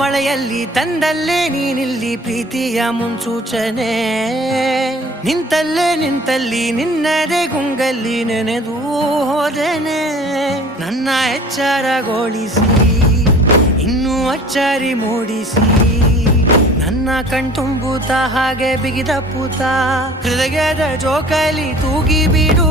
ಮಳೆಯಲ್ಲಿ ತಂದಲ್ಲೇ ನೀನಿಲ್ಲಿ ಪ್ರೀತಿಯ ಮುನ್ಸೂಚನೆ, ನಿಂತಲ್ಲಿ ನಿನ್ನದೇ ಗುಂಗಲ್ಲಿ ನೆನೆದು ಹೋದನೆ. ನನ್ನ ಎಚ್ಚರಗೊಳಿಸಿ ಇನ್ನೂ ಅಚ್ಚರಿ ಮೂಡಿಸಿ, ನನ್ನ ಕಣ್ತುಂಬುತ್ತ ಹಾಗೆ ಬಿಗಿದ ಪೂತ ಹೃದಯದ ಜೋಕಾಲಿ ತೂಗಿ ಬಿಡು.